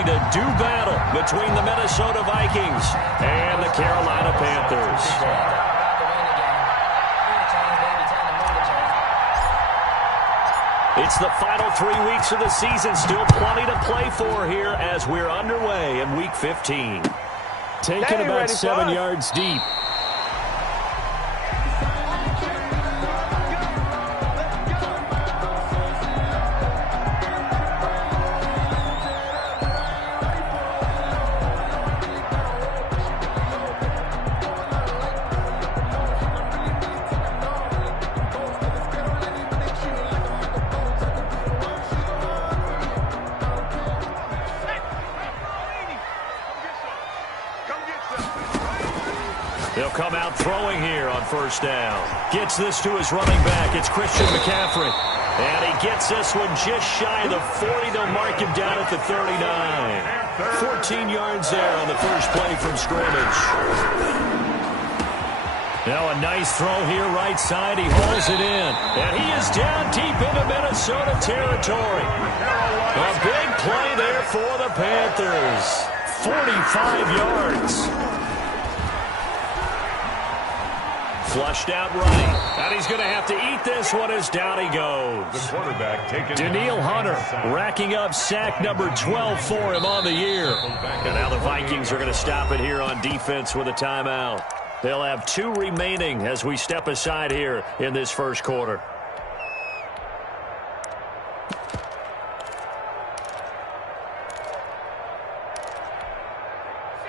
ready to do battle between the Minnesota Vikings and the Carolina Panthers. It's the final 3 weeks of the season. Still plenty to play for here as we're underway in Week 15. Taken about 7 yards deep. They'll come out throwing here on first down. Gets this to his running back. It's Christian McCaffrey. And he gets this one just shy of the 40. They'll mark him down at the 39. 14 yards there on the first play from scrimmage. Now a nice throw here right side. He hauls it in. And he is down deep into Minnesota territory. A big play there for the Panthers. 45 yards. Flushed out right. And he's going to have to eat this one as down he goes. The quarterback taking Daniil Hunter racking up sack number 12 for him on the year. And now the Vikings are going to stop it here on defense with a timeout. They'll have 2 remaining as we step aside here in this first quarter.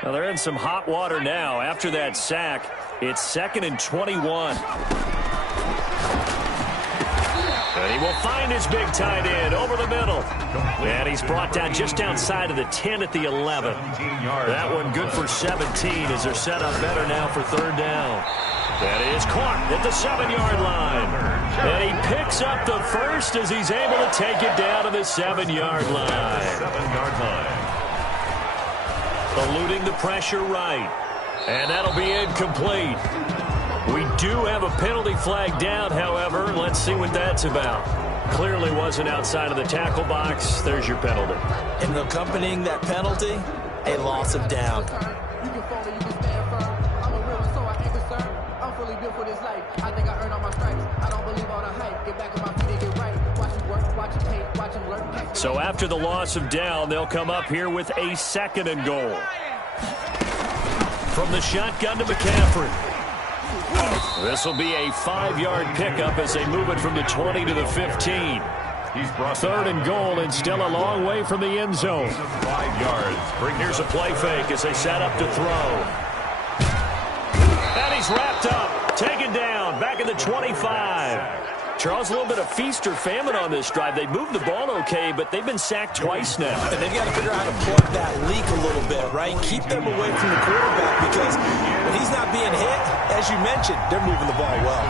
Well, they're in some hot water now. After that sack, it's 2nd and 21. And he will find his big tight end over the middle. And he's brought down just outside of the 10 at the 11. That one good for 17 as they're set up better now for third down. That is caught at the 7-yard line. And he picks up the first as he's able to take it down to the 7-yard line. 7-yard line. Eluding the pressure right. And that'll be incomplete. We do have a penalty flag down, however. Let's see what that's about. Clearly wasn't outside of the tackle box. There's your penalty. And accompanying that penalty, a loss of down. So after the loss of down, they'll come up here with a 2nd and goal. From the shotgun to McCaffrey. This will be a 5-yard pickup as they move it from the 20 to the 15. He's brought 3rd and goal and still a long way from the end zone. 5 yards. Here's a play fake as they set up to throw. And he's wrapped up. Taken down. Back at the 25. Charles, a little bit of feast or famine on this drive. They moved the ball okay, but they've been sacked twice now. And they've got to figure out how to plug that leak a little bit, right? Keep them away from the quarterback because when he's not being hit, as you mentioned, they're moving the ball well.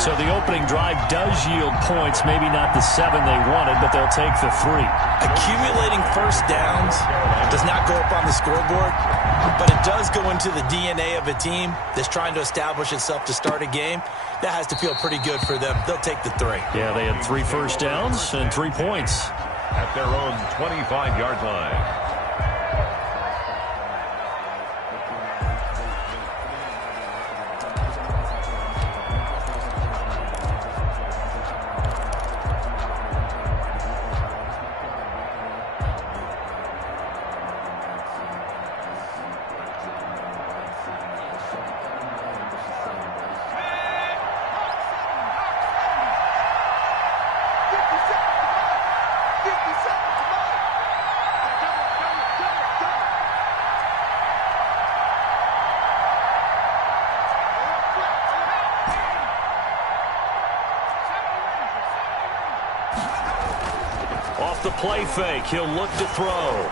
So the opening drive does yield points, maybe not the 7 they wanted, but they'll take the 3. Accumulating first downs does not go up on the scoreboard, but it does go into the DNA of a team that's trying to establish itself to start a game. That has to feel pretty good for them. They'll take the 3. Yeah, they had 3 first downs and 3 points. At their own 25-yard line. Off the play fake, he'll look to throw.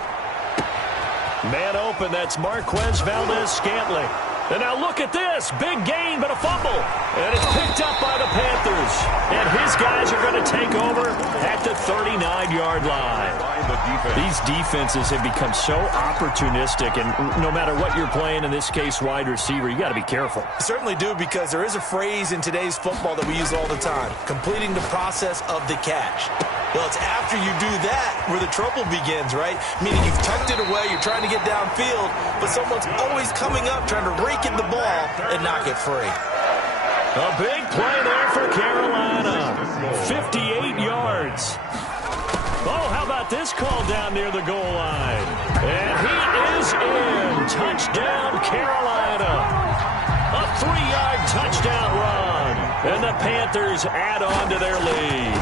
Man open, that's Marquez Valdez-Scantling. And now look at this. Big gain, but a fumble. And it's picked up by the Panthers. And his guys are going to take over at the 39-yard line. These defenses have become so opportunistic, and no matter what you're playing, in this case wide receiver, you got to be careful. You certainly do, because there is a phrase in today's football that we use all the time: completing the process of the catch. Well, it's after you do that where the trouble begins, right? Meaning you've tucked it away, you're trying to get downfield, but someone's always coming up trying to rake in the ball and knock it free. A big play there for Carolina. 58 yards. Oh, how about this call down near the goal line? And he is in. Touchdown, Carolina. A 3-yard touchdown run. And the Panthers add on to their lead.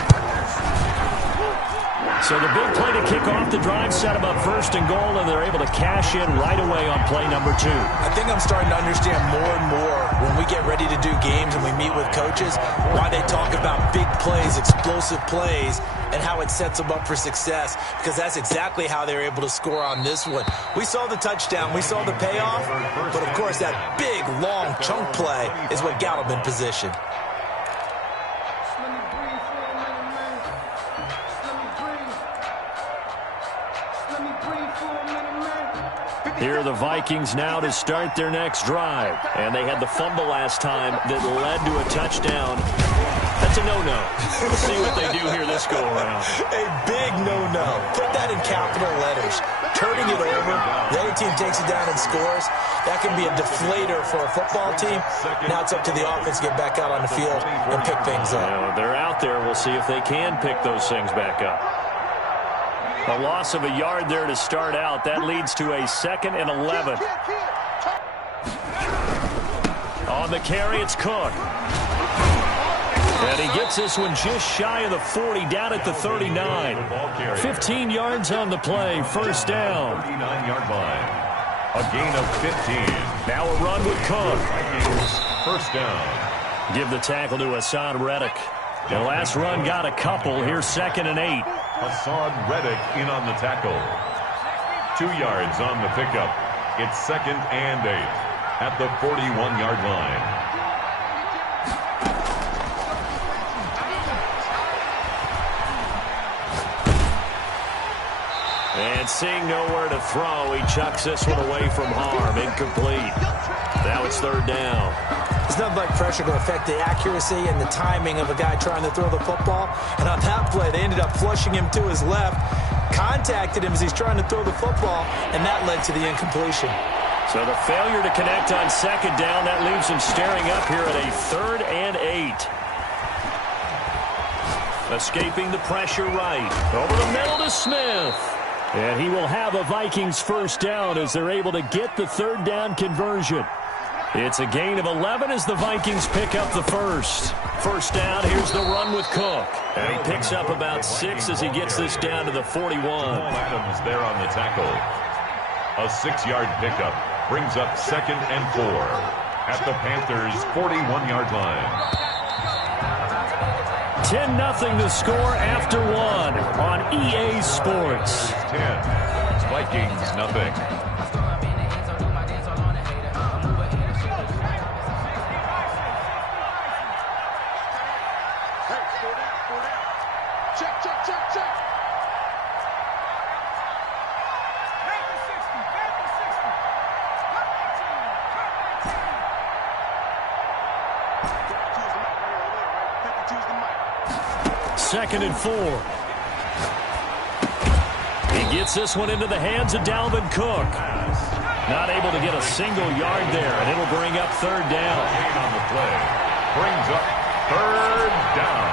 So the big play to kick off the drive set them up first and goal, and they're able to cash in right away on play number 2. I think I'm starting to understand more and more when we get ready to do games and we meet with coaches why they talk about big plays, explosive plays, and how it sets them up for success, because that's exactly how they're able to score on this one. We saw the touchdown, we saw the payoff, but of course that big, long chunk play is what got them in position. Here are the Vikings now to start their next drive. And they had the fumble last time that led to a touchdown. That's a no-no. We'll see what they do here this go-around. A big no-no. Put that in capital letters. Turning it over, the other team takes it down and scores. That can be a deflator for a football team. Now it's up to the offense to get back out on the field and pick things up. They're out there. We'll see if they can pick those things back up. A loss of a yard there to start out. That leads to a 2nd and 11. On the carry, it's Cook. And he gets this one just shy of the 40, down at the 39. 15 yards on the play, first down. 39-yard line. A gain of 15. Now a run with Cook. First down. Give the tackle to Hassan Reddick. The last run got a couple. Here's 2nd and 8. Hassan Reddick in on the tackle. 2 yards on the pickup. It's 2nd and 8 at the 41-yard line. And seeing nowhere to throw, he chucks this one away from harm. Incomplete. Now it's 3rd down. There's nothing like pressure to affect the accuracy and the timing of a guy trying to throw the football. And on that play, they ended up flushing him to his left, contacted him as he's trying to throw the football, and that led to the incompletion. So the failure to connect on 2nd down, that leaves him staring up here at a 3rd and 8. Escaping the pressure right. Over the middle to Smith. And he will have a Vikings first down as they're able to get the 3rd down conversion. It's a gain of 11 as the Vikings pick up the first. First down, here's the run with Cook. And he picks up about 6 as he gets this down to the 41. Adams there on the tackle. A 6-yard pickup brings up 2nd and 4 at the Panthers' 41-yard line. 10-0 the score after 1 on EA Sports. 10. Vikings nothing. Second and 4. He gets this one into the hands of Dalvin Cook. Not able to get a single yard there, and it'll bring up 3rd down. Gain on the play. Brings up 3rd down.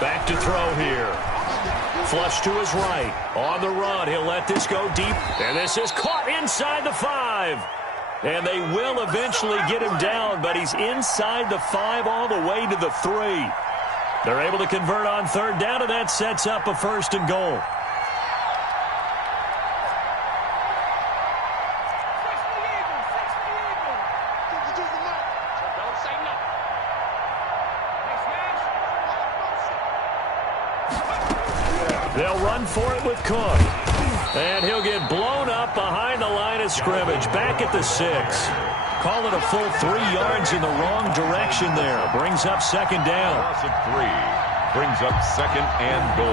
Back to throw here. Flush to his right. On the run, he'll let this go deep. And this is caught inside the 5. And they will eventually get him down, but he's inside the 5 all the way to the 3. They're able to convert on 3rd down, and that sets up a 1st and goal. They'll run for it with Cook. And he'll get blown up behind the line of scrimmage, back at the 6. Call it a full 3 yards in the wrong direction there. Brings up second down. Loss of 3. Brings up second and goal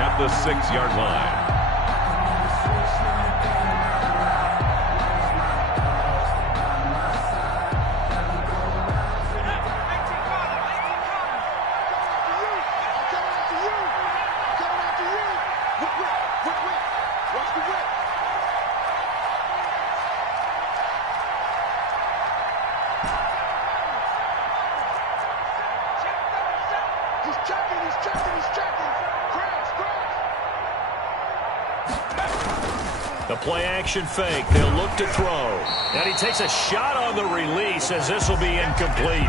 at the 6-yard line. The play-action fake. They'll look to throw. And he takes a shot on the release as this will be incomplete.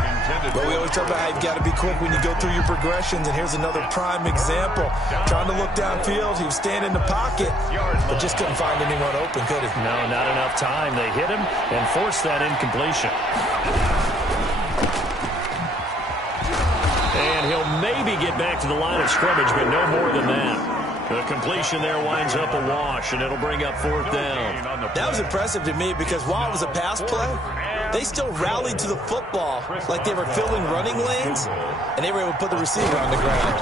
Well, we always talk about how you've got to be quick when you go through your progressions, and here's another prime example. Trying to look downfield. He was standing in the pocket, but just couldn't find anyone open, could he? No, not enough time. They hit him and forced that incompletion. And he'll maybe get back to the line of scrimmage, but no more than that. The completion there winds up a wash, and it'll bring up 4th down. That was impressive to me because while it was a pass play, they still rallied to the football like they were filling running lanes, and they were able to put the receiver on the ground.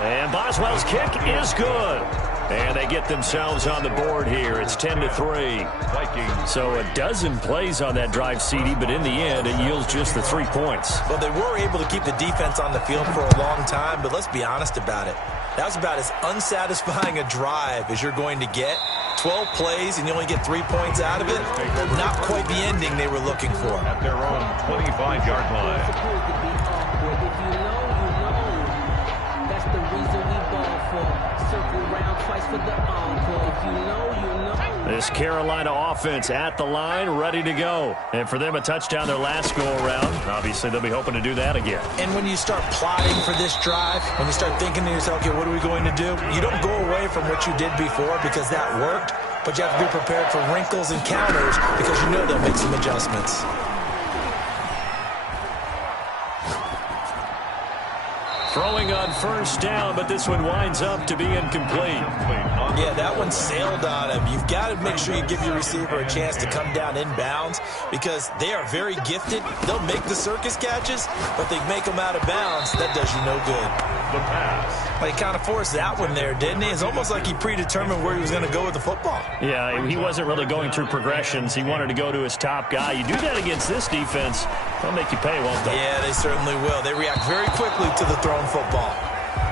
And Boswell's kick is good. And they get themselves on the board here. It's 10-3. So a dozen plays on that drive, CD, but in the end, it yields just the 3 points. Well, they were able to keep the defense on the field for a long time, but let's be honest about it. That was about as unsatisfying a drive as you're going to get. 12 plays, and you only get 3 points out of it. Not quite the ending they were looking for. At their own 25-yard line. This Carolina offense at the line, ready to go. And for them, a touchdown their last go-around. Obviously, they'll be hoping to do that again. And when you start plotting for this drive, when you start thinking to yourself, okay, what are we going to do? You don't go away from what you did before because that worked, but you have to be prepared for wrinkles and counters because you know they'll make some adjustments. Throwing on first down, but this one winds up to be incomplete. Yeah, that one sailed on him. You've got to make sure you give your receiver a chance to come down inbounds because they are very gifted. They'll make the circus catches, but they make them out of bounds. That does you no good. The pass. But he kind of forced that one there, didn't he? It's almost like he predetermined where he was going to go with the football. Yeah, he wasn't really going through progressions. He wanted to go to his top guy. You do that against this defense, they'll make you pay, won't they? Yeah, they certainly will. They react very quickly to the thrown football.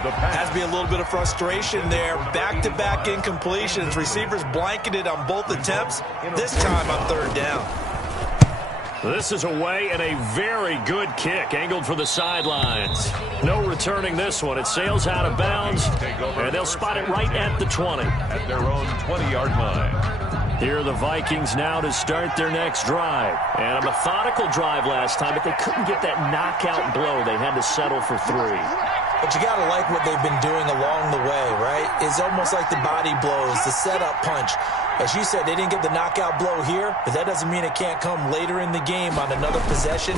Has to be a little bit of frustration there. Back-to-back incompletions. Receivers blanketed on both attempts, this time on 3rd down. This is away and a very good kick, angled for the sidelines. No returning this one. It sails out of bounds, and they'll spot it right at the 20. At their own 20-yard line. Here are the Vikings now to start their next drive. And a methodical drive last time, but they couldn't get that knockout blow. They had to settle for 3. But you got to like what they've been doing along the way, right? It's almost like the body blows, the setup punch. As you said, they didn't get the knockout blow here, but that doesn't mean it can't come later in the game on another possession.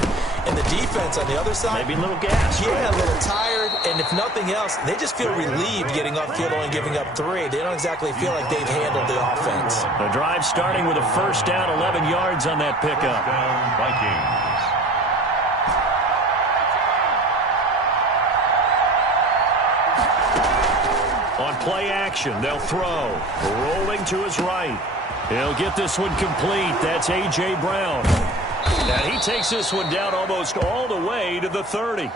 And the defense on the other side, maybe a little gas. Yeah, a little tired, and if nothing else, they just feel relieved getting upfield, only giving up 3. They don't exactly feel like they've handled the offense. The drive starting with a first down, 11 yards on that pickup. Down Vikings. On play action, they'll throw. Rolling to his right. He'll get this one complete. That's A.J. Brown. And he takes this one down almost all the way to the 30.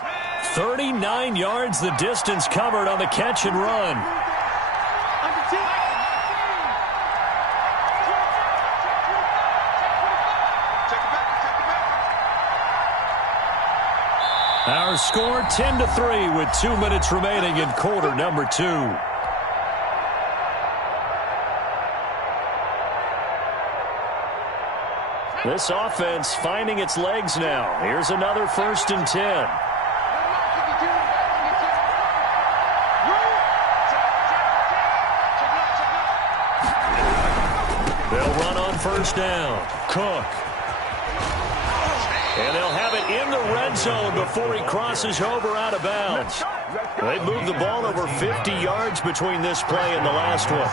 39 yards the distance covered on the catch and run. Our score 10-3 with 2 minutes remaining in quarter number 2. This offense finding its legs now. Here's another 1st and 10. They'll run on first down. Cook. And they'll have it in the red zone before he crosses over out of bounds. They've moved the ball over 50 yards between this play and the last one.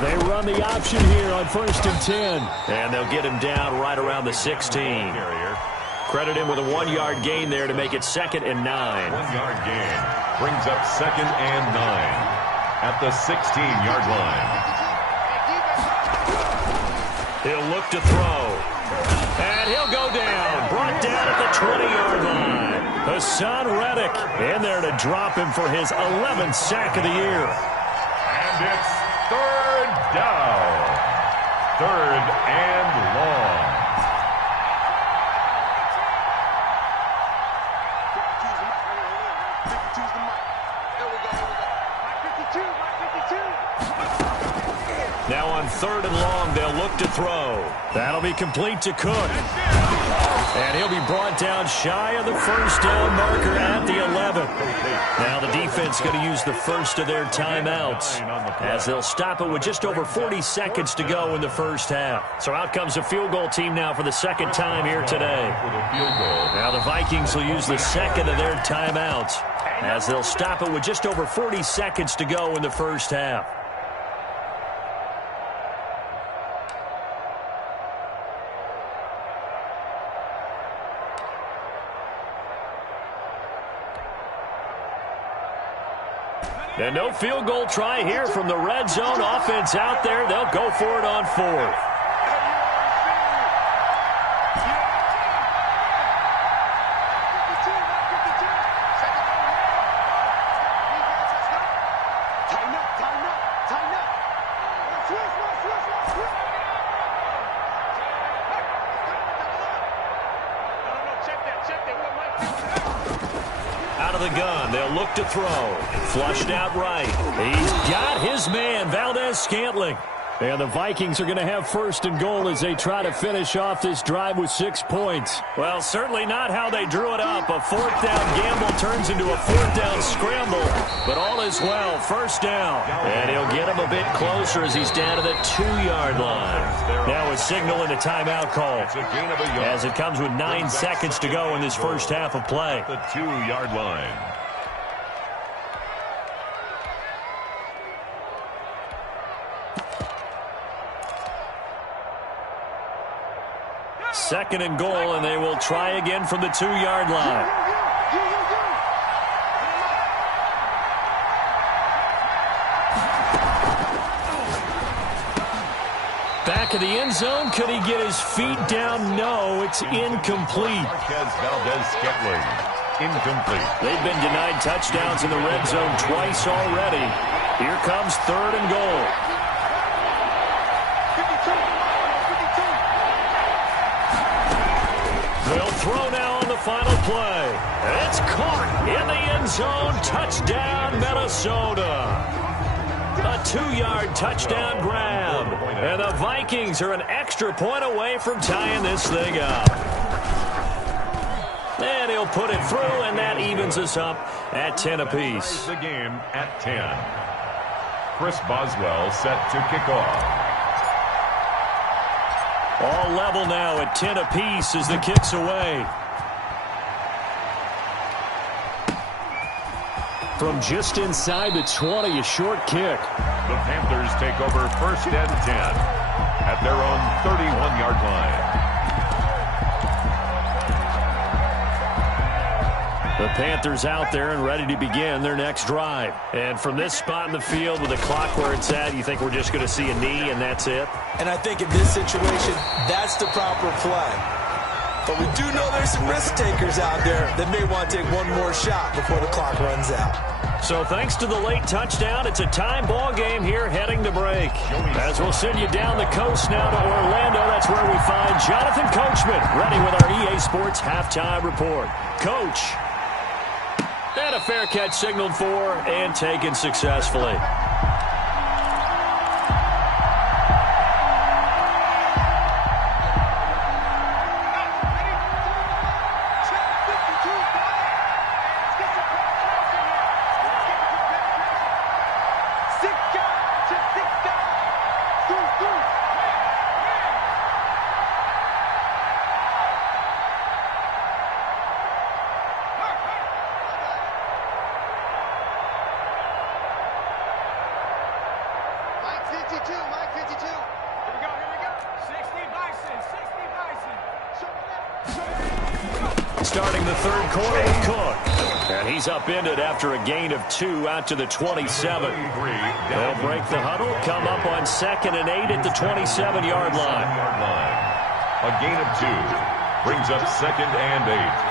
They run the option here on 1st and 10. And they'll get him down right around the 16. Credit him with a 1-yard gain there to make it 2nd and 9. 1-yard gain brings up 2nd and 9 at the 16-yard line. He'll look to throw. And he'll go down. Brought down at the 20-yard line. Hassan Reddick in there to drop him for his 11th sack of the year. And it's 3rd down. 3rd and long. Now on 3rd and long, they'll look to throw. That'll be complete to Cook. And he'll be brought down shy of the 1st down marker at the 11. Now the defense going to use the first of their timeouts as they'll stop it with just over 40 seconds to go in the first half. So out comes a field goal team now for the 2nd time here today. Now the Vikings will use the 2nd of their timeouts as they'll stop it with just over 40 seconds to go in the first half. And no field goal try here from the red zone. Offense out there. They'll go for it on 4th. Out of the gun, they'll look to throw. Flushed out right. He's got his man, Valdez-Scantling. And the Vikings are going to have 1st and goal as they try to finish off this drive with 6 points. Well, certainly not how they drew it up. A 4th down gamble turns into a 4th down scramble. But all is well. 1st down. And he'll get him a bit closer as he's down to the 2-yard line. Now a signal and a timeout call as it comes with 9 seconds to go in this first half of play. The 2-yard line. Second and goal, and they will try again from the 2-yard line. Back of the end zone. Could he get his feet down? No, it's incomplete. Valdez-Scantling, incomplete. They've been denied touchdowns in the red zone twice already. Here comes 3rd and goal. They'll throw now on the final play. It's caught in the end zone. Touchdown, Minnesota. A 2-yard touchdown grab. And the Vikings are an extra point away from tying this thing up. And he'll put it through, and that evens us up at 10 apiece. The game at 10. Chris Boswell set to kick off. All level now at 10 apiece as the kick's away. From just inside the 20, a short kick. The Panthers take over 1st and 10 at their own 31-yard line. The Panthers out there and ready to begin their next drive. And from this spot in the field with the clock where it's at, you think we're just going to see a knee and that's it? And I think in this situation, that's the proper play. But we do know there's some risk takers out there that may want to take one more shot before the clock runs out. So thanks to the late touchdown, it's a time ball game here heading to break. As we'll send you down the coast now to Orlando, that's where we find Jonathan Coachman ready with our EA Sports halftime report. Coach. And a fair catch signaled for and taken successfully. 52, Mike 52. Here we go, here we go. 60 Bison, 60 Bison. Starting the third quarter with Cook. And he's upended after a gain of 2 out to the 27. They'll break the huddle, come up on 2nd and 8 at the 27-yard line. A gain of 2 brings up 2nd and 8.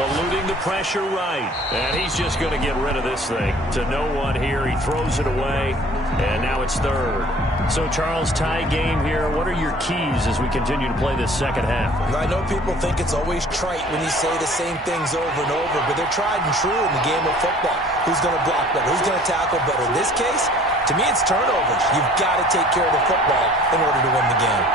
Eluding the pressure right. And he's just going to get rid of this thing. To no one here. He throws it away. And now it's 3rd. So, Charles, tie game here. What are your keys as we continue to play this second half? I know people think it's always trite when you say the same things over and over, but they're tried and true in the game of football. Who's going to block better? Who's going to tackle better? In this case, to me, it's turnovers. You've got to take care of the football in order to win the game.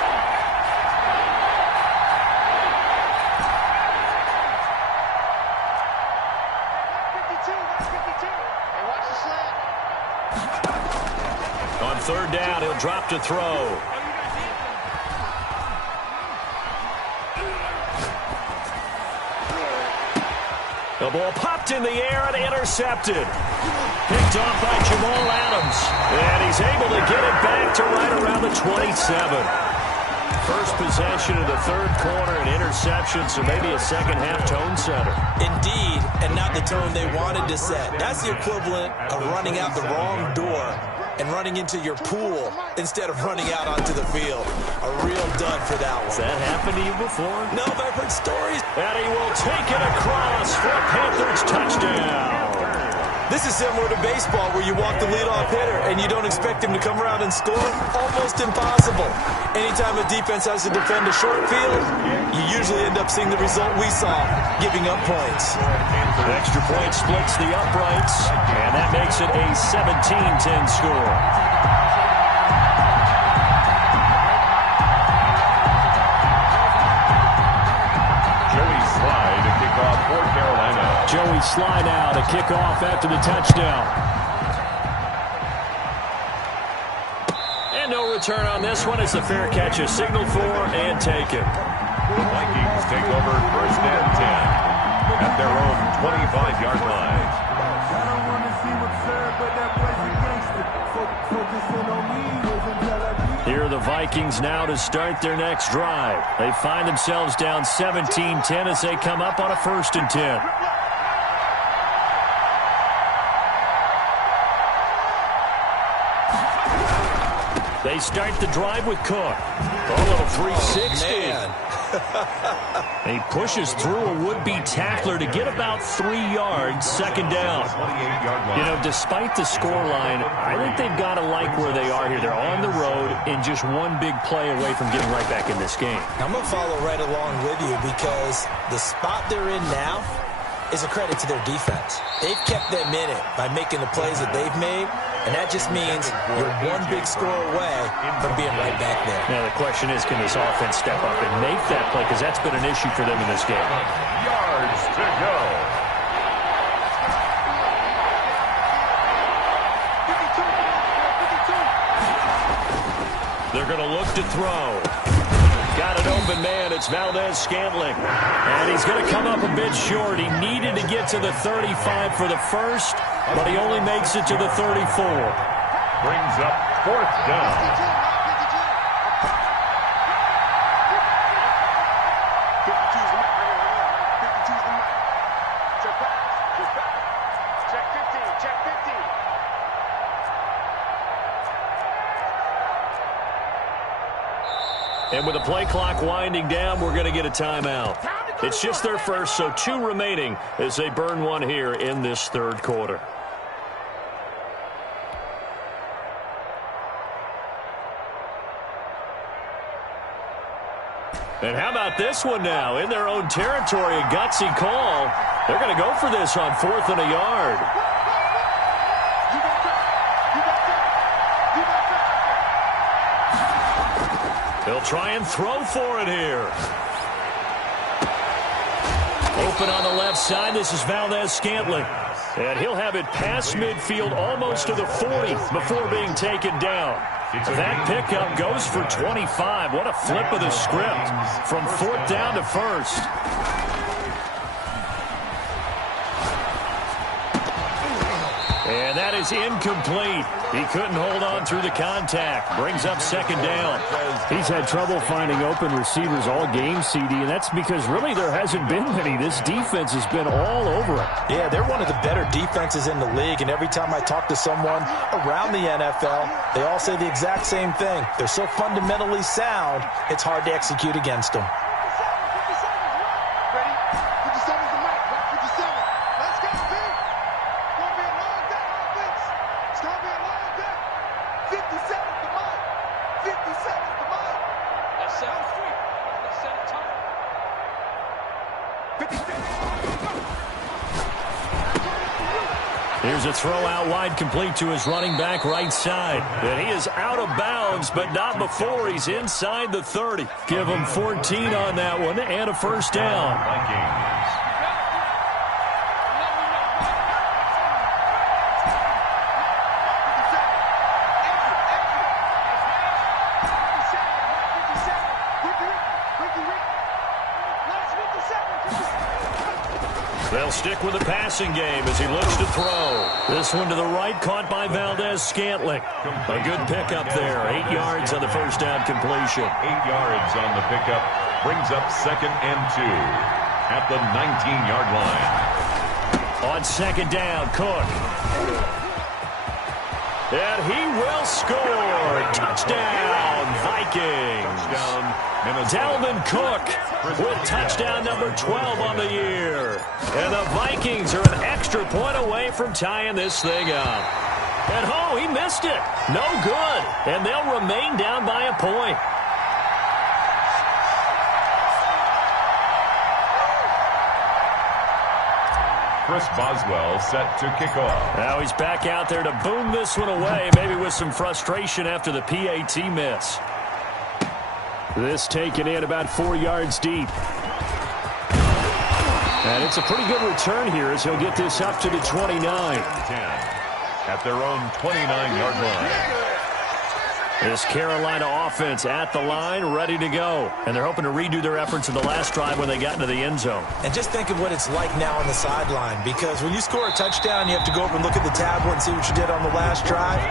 On 3rd down, he'll drop to throw. The ball popped in the air and intercepted. Picked off by Jamal Adams. And he's able to get it back to right around the 27. First possession of the third quarter, an interception, so maybe a second-half tone setter. Indeed, and not the tone they wanted to set. That's the equivalent of running out the wrong door and running into your pool instead of running out onto the field. A real dud for that one. Has that happened to you before? No, but I've heard stories. And he will take it across for a Panthers touchdown. This is similar to baseball where you walk the leadoff hitter and you don't expect him to come around and score. Almost impossible. Anytime a defense has to defend a short field, you usually end up seeing the result we saw, giving up points. Extra point splits the uprights, and that makes it a 17-10 score. Joey Sly now to kick off after the touchdown. And no return on this one. It's a fair catch, a signal for and taken. The Vikings take over 1st and 10 at their own 25-yard line. I don't want to see what's served, but that boy's a gangster. Focusing on me wasn't. Here are the Vikings now to start their next drive. They find themselves down 17-10 as they come up on a 1st and 10. They start the drive with Cook. A little 360. He pushes through a would-be tackler to get about 3 yards, 2nd down. You know, despite the scoreline, I think they've got to like where they are here. They're on the road and just one big play away from getting right back in this game. I'm going to follow right along with you because the spot they're in now is a credit to their defense. They've kept them in it by making the plays that they've made, and that just means you're one big score away from being right back there. Now, the question is, can this offense step up and make that play? Because that's been an issue for them in this game. Yards to go. They're going to look to throw. Got an open man. It's Valdez-Scantling. And he's going to come up a bit short. He needed to get to the 35 for the first, but he only makes it to the 34. Brings up 4th down. And with the play clock winding down, we're going to get a timeout. It's just their first, so 2 remaining as they burn one here in this third quarter. And how about this one now? In their own territory, a gutsy call. They're going to go for this on 4th and a yard. They'll try and throw for it here. Open on the left side. This is Valdez-Scantling. And he'll have it past midfield almost to the 40 before being taken down. That pickup goes for 25. What a flip of the script from 4th down to 1st. And that is incomplete. He couldn't hold on through the contact. Brings up 2nd down. He's had trouble finding open receivers all game, CD, and that's because really there hasn't been many. This defense has been all over it. Yeah, they're one of the better defenses in the league, and every time I talk to someone around the NFL, they all say the exact same thing. They're so fundamentally sound, it's hard to execute against them. Here's a throw out wide, complete to his running back right side. And he is out of bounds, but not before he's inside the 30. Give him 14 on that one and a 1st down. They'll stick with the passing game as he looks to throw. This one to the right, caught by Valdez-Scantling. A good pickup there. 8 yards on the 1st down completion. 8 yards on the pickup. Brings up 2nd and 2 at the 19-yard line. On 2nd down, Cook. And he will score. Touchdown, Vikings. Touchdown, Minnesota. Dalvin Cook with touchdown number 12 on the year. And the Vikings are an extra point away from tying this thing up. And oh, he missed it. No good. And they'll remain down by a point. Chris Boswell set to kick off. Now he's back out there to boom this one away, maybe with some frustration after the PAT miss. This taken in about 4 yards deep. And it's a pretty good return here as he'll get this up to the 29. 10 at their own 29-yard line. This Carolina offense at the line, ready to go. And they're hoping to redo their efforts in the last drive when they got into the end zone. And just think of what it's like now on the sideline, because when you score a touchdown, you have to go over and look at the tablet and see what you did on the last drive.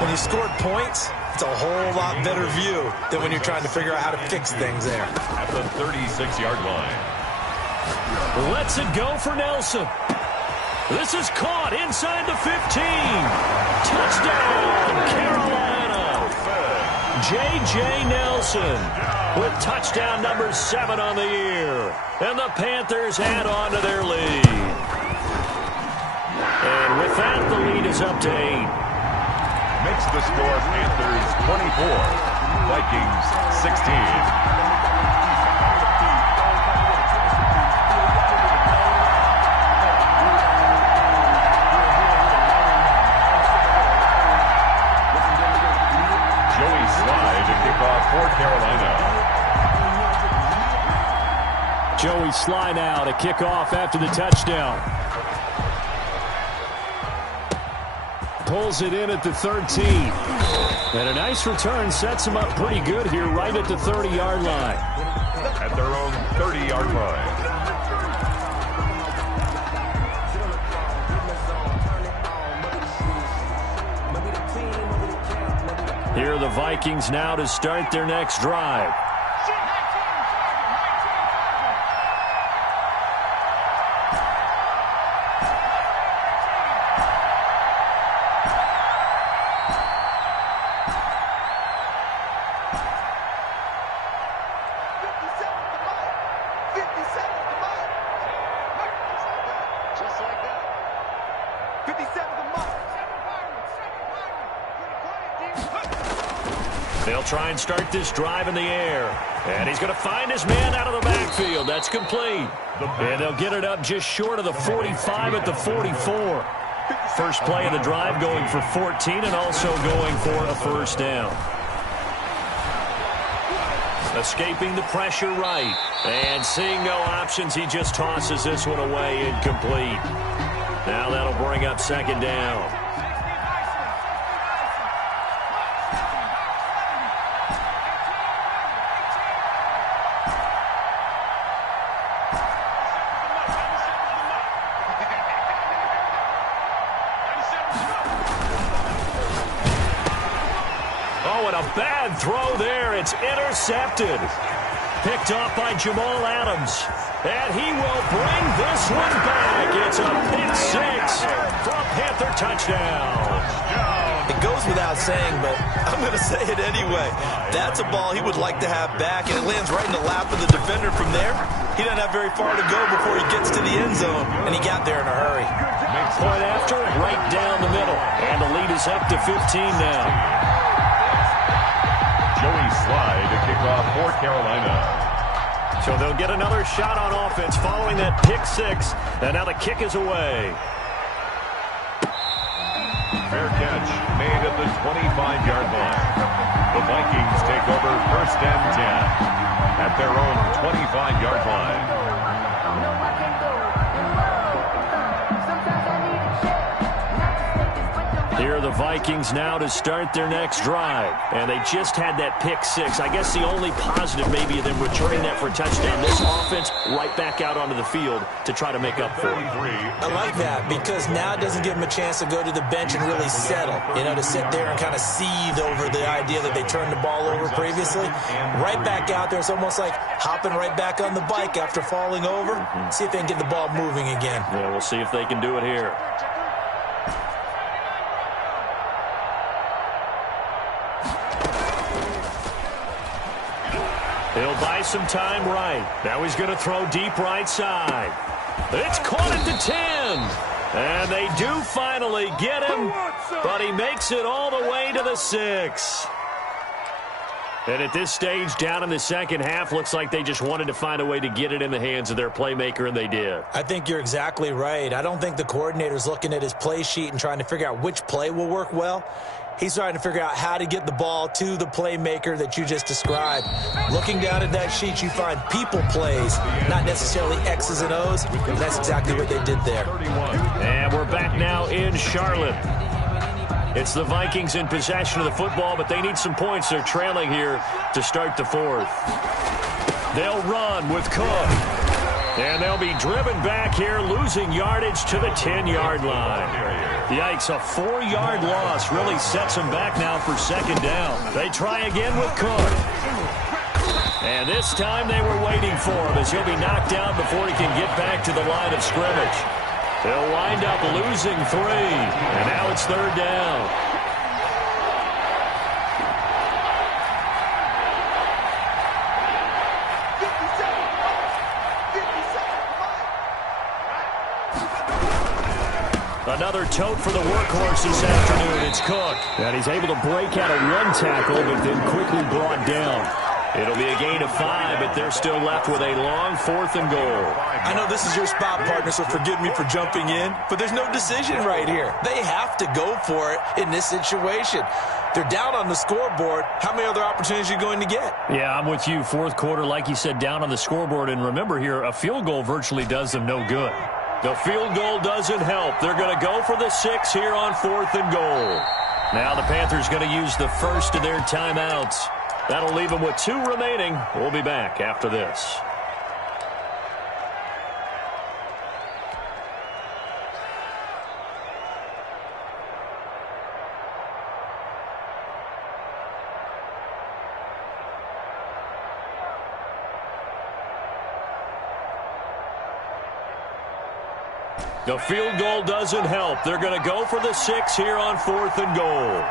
When you scored points, it's a whole lot better view than when you're trying to figure out how to fix things there. At the 36-yard line. Lets it go for Nelson. This is caught inside the 15. Touchdown, Carolina. J.J. Nelson with touchdown number 7 on the year. And the Panthers add on to their lead. And with that, the lead is up to 8. Makes the score Panthers 24, Vikings 16. For Carolina. Joey Sly now to kick off after the touchdown. Pulls it in at the 13. And a nice return sets him up pretty good here right at the 30-yard line. At their own 30-yard line. Here are the Vikings now to start their next drive. They'll try and start this drive in the air. And he's going to find his man out of the backfield. That's complete. And they'll get it up just short of the 45 at the 44. First play of the drive going for 14 and also going for a 1st down. Escaping the pressure right. And seeing no options, he just tosses this one away incomplete. Now that'll bring up second down. Bad throw there. It's intercepted. Picked off by Jamal Adams. And he will bring this one back. It's a pick six for a Panther touchdown. It goes without saying, but I'm going to say it anyway. That's a ball he would like to have back, and it lands right in the lap of the defender from there. He doesn't have very far to go before he gets to the end zone, and he got there in a hurry. Point after, right down the middle. And the lead is up to 15 now. Joey Slye to kick off for Carolina. So they'll get another shot on offense following that pick six. And now the kick is away. Fair catch made at the 25-yard line. The Vikings take over 1st and 10 at their own 25-yard line. Here are the Vikings now to start their next drive. And they just had that pick six. I guess the only positive maybe of them returning that for a touchdown. This offense right back out onto the field to try to make up for it. I like that because now it doesn't give them a chance to go to the bench and really settle. You know, to sit there and kind of seethe over the idea that they turned the ball over previously. Right back out there. It's almost like hopping right back on the bike after falling over. See if they can get the ball moving again. Yeah, we'll see if they can do it here. He'll buy some time right. Now he's going to throw deep right side. It's caught at the 10. And they do finally get him, but he makes it all the way to the 6. And at this stage, down in the second half, looks like they just wanted to find a way to get it in the hands of their playmaker, and they did. I think you're exactly right. I don't think the coordinator's looking at his play sheet and trying to figure out which play will work well. He's trying to figure out how to get the ball to the playmaker that you just described. Looking down at that sheet, you find people plays, not necessarily X's and O's, and that's exactly what they did there. And we're back now in Charlotte. It's the Vikings in possession of the football, but they need some points. They're trailing here to start the fourth. They'll run with Cook. And they'll be driven back here, losing yardage to the 10-yard line. Yikes, a 4-yard loss really sets them back now for second down. They try again with Cook. And this time they were waiting for him as he'll be knocked out before he can get back to the line of scrimmage. They'll wind up losing 3, and now it's third down. Another tote for the workhorse this afternoon. It's Cook. And he's able to break out a run tackle, but then quickly brought down. It'll be a gain of 5, but they're still left with a long 4th and goal. I know this is your spot, partner, so forgive me for jumping in, but there's no decision right here. They have to go for it in this situation. They're down on the scoreboard. How many other opportunities are you going to get? Yeah, I'm with you. Fourth quarter, like you said, down on the scoreboard. And remember here, a field goal virtually does them no good. The field goal doesn't help. They're going to go for the 6 here on 4th and goal. Now the Panthers going to use the first of their timeouts. That'll leave them with 2 remaining. We'll be back after this. The field goal doesn't help. They're going to go for the 6 here on 4th and goal.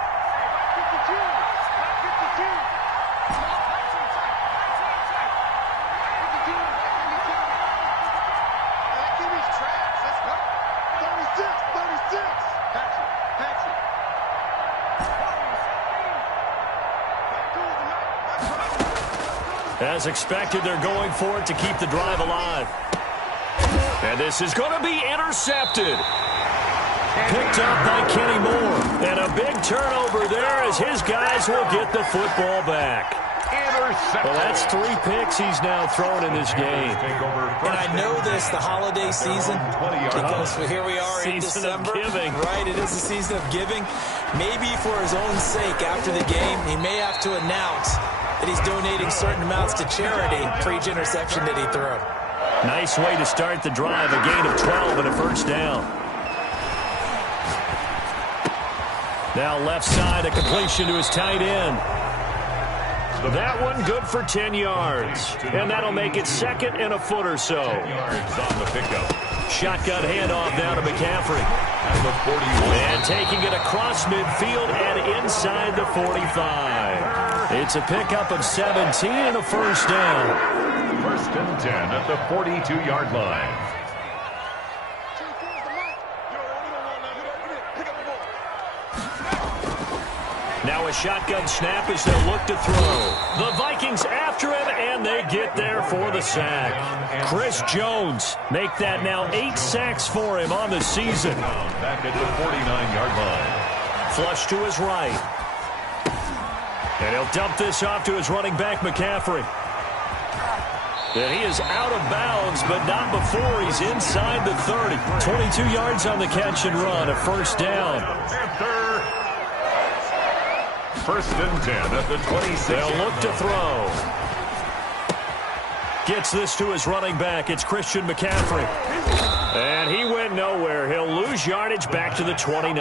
As expected, they're going for it to keep the drive alive. And this is going to be intercepted. Picked up by Kenny Moore. And a big turnover there as his guys will get the football back. intercepted. Well, that's 3 picks he's now thrown in this game. And I know this, the holiday season, because here we are in December. Season of giving. Right, it is the season of giving. Maybe for his own sake, after the game, he may have to announce that he's donating certain amounts to charity for each interception that he threw. Nice way to start the drive, a gain of 12 and a first down. Now left side, a completion to his tight end. That one good for 10 yards. And that'll make it 2nd and a foot or so. 10 yards on the pickup. Shotgun handoff now to McCaffrey. At the 41. And taking it across midfield and inside the 45. It's a pickup of 17 and a first down. 1st and 10 at the 42-yard line. Now a shotgun snap as they'll look to throw. The Vikings after him, and they get there for the sack. Chris Jones make that now 8 sacks for him on the season. Back at the 49-yard line. Flush to his right. And he'll dump this off to his running back, McCaffrey. And he is out of bounds, but not before he's inside the 30. 22 yards on the catch and run, a first down. First and 10 at the 26. They'll look to throw. Gets this to his running back. It's Christian McCaffrey. And he went nowhere. He'll lose yardage back to the 29.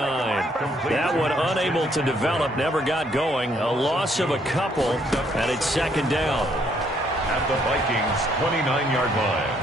That one unable to develop, never got going. A loss of a couple, and it's 2nd down. At the Vikings' 29-yard line.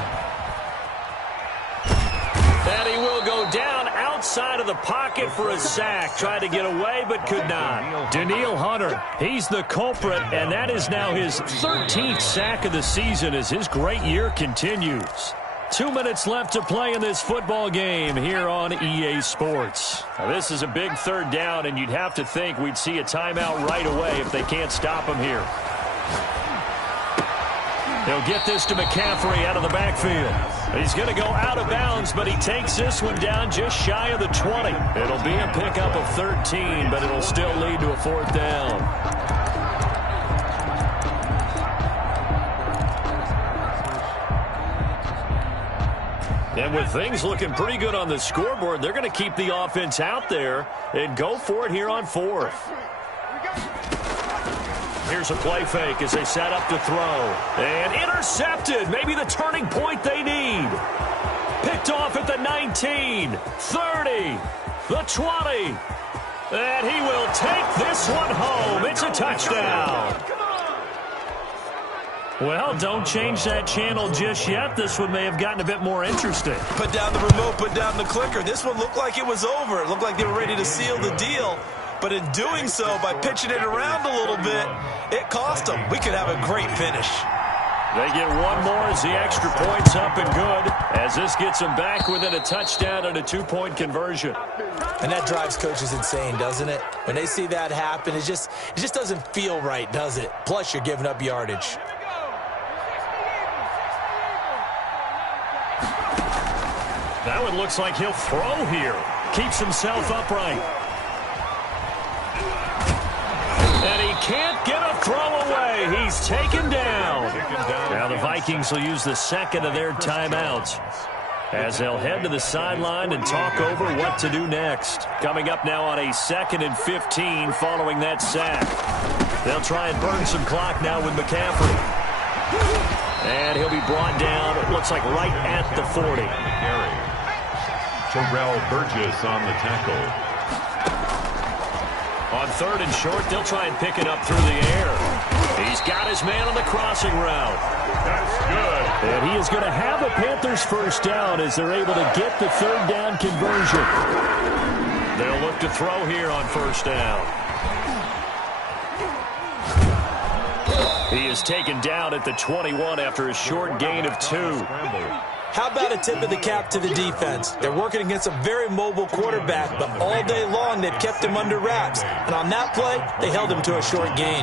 And he will go down outside of the pocket for a sack. Tried to get away, but could not. Danielle Hunter, he's the culprit, and that is now his 13th sack of the season as his great year continues. 2 minutes left to play in this football game here on EA Sports. Now, this is a big 3rd down, and you'd have to think we'd see a timeout right away if they can't stop him here. They'll get this to McCaffrey out of the backfield. He's going to go out of bounds, but he takes this one down just shy of the 20. It'll be a pickup of 13, but it'll still lead to a 4th down. And with things looking pretty good on the scoreboard, they're going to keep the offense out there and go for it here on 4th. Here's a play fake as they set up to throw. And intercepted. Maybe the turning point they need. Picked off at the 19, 30, the 20. And he will take this one home. It's a touchdown. Well, don't change that channel just yet. This one may have gotten a bit more interesting. Put down the remote, put down the clicker. This one looked like it was over. It looked like they were ready to seal the deal. But in doing so, by pitching it around a little bit, it cost them. We could have a great finish. They get one more as the extra point's up and good, as this gets them back within a touchdown and a 2-point conversion. And that drives coaches insane, doesn't it? When they see that happen, it just doesn't feel right, does it? Plus, you're giving up yardage. That one looks like he'll throw here. Keeps himself upright. And he can't get a throw away. He's taken down. Now the Vikings will use the 2nd of their timeouts as they'll head to the sideline and talk over what to do next. Coming up now on a 2nd and 15 following that sack. They'll try and burn some clock now with McCaffrey. And he'll be brought down, it looks like right at the 40. Terrell Burgess on the tackle. On 3rd and short, they'll try and pick it up through the air. He's got his man on the crossing route. That's good. And he is going to have a Panthers first down as they're able to get the 3rd down conversion. They'll look to throw here on 1st down. He is taken down at the 21 after a short gain of 2. How about a tip of the cap to the defense? They're working against a very mobile quarterback, but all day long they've kept him under wraps. And on that play, they held him to a short gain.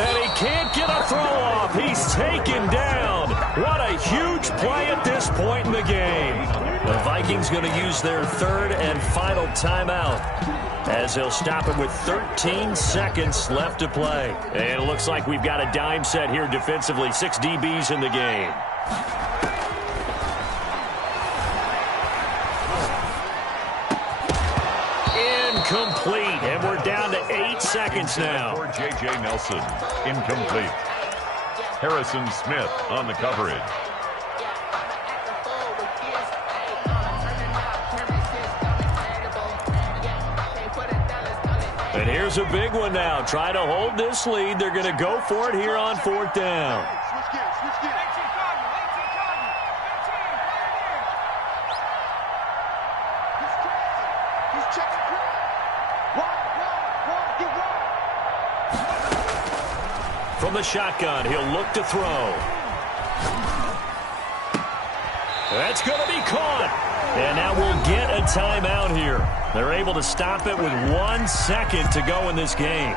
And he can't get a throw off. He's taken down. What a huge play at this point in the game. The Vikings going to use their third and final timeout as they'll stop it with 13 seconds left to play. And it looks like we've got a dime set here defensively. 6 DBs in the game. Incomplete, and we're down to 8 seconds now. For J.J. Nelson, incomplete. Harrison Smith on the coverage. And here's a big one now. Try to hold this lead. They're going to go for it here on 4th down. From the shotgun, he'll look to throw. That's going to be caught. And now we'll get a timeout here. They're able to stop it with 1 second to go in this game.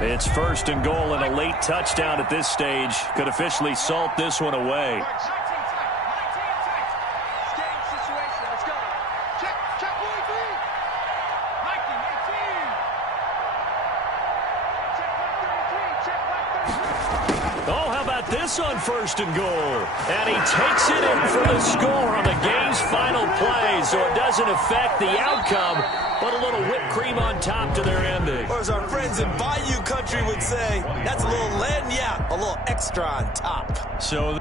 It's 1st and goal, and a late touchdown at this stage could officially salt this one away. On 1st and goal, and he takes it in for the score on the game's final play, so it doesn't affect the outcome, but a little whipped cream on top to their ending. Or as our friends in Bayou Country would say, that's a little lagniappe, a little extra on top. So